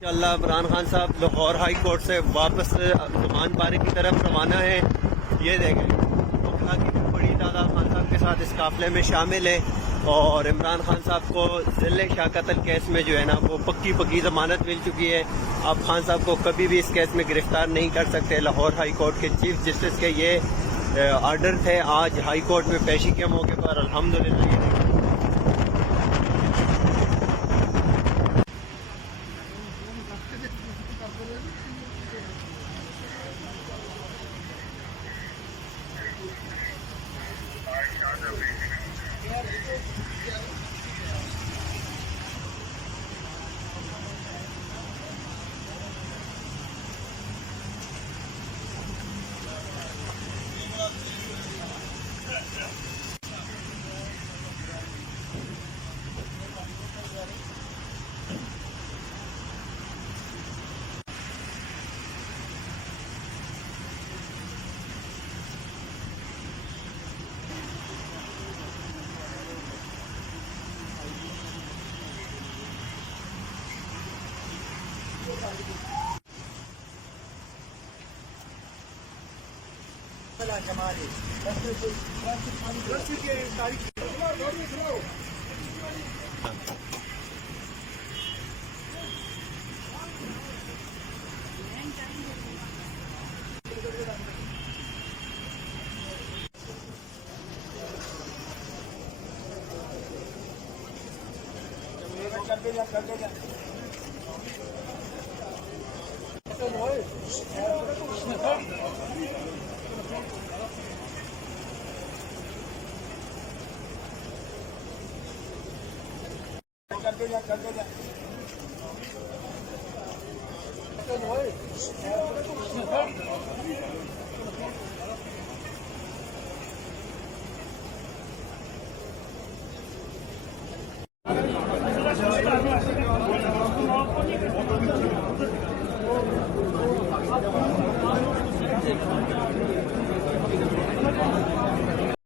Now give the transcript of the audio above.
इंशाअल्लाह इमरान खान साहब Lahore high court से वापस नुमान बारी की तरफ रवाना है। ये देखें वकला की भी बड़ी तादाद खान साहब के साथ इस काफिले में शामिल है और इमरान खान साहब को जिले शाह कत्ल केस में जो है ना वो पक्की जमानत मिल चुकी है। अब खान साहब को कभी भी इस केस में गिरफ्तार नहीं कर सकते। लाहौर हाई कोर्ट के चीफ जस्टिस के ये आर्डर थे। आज हाई कोर्ट में पेशी के मौके पर अल्हम्दुलिल्लाह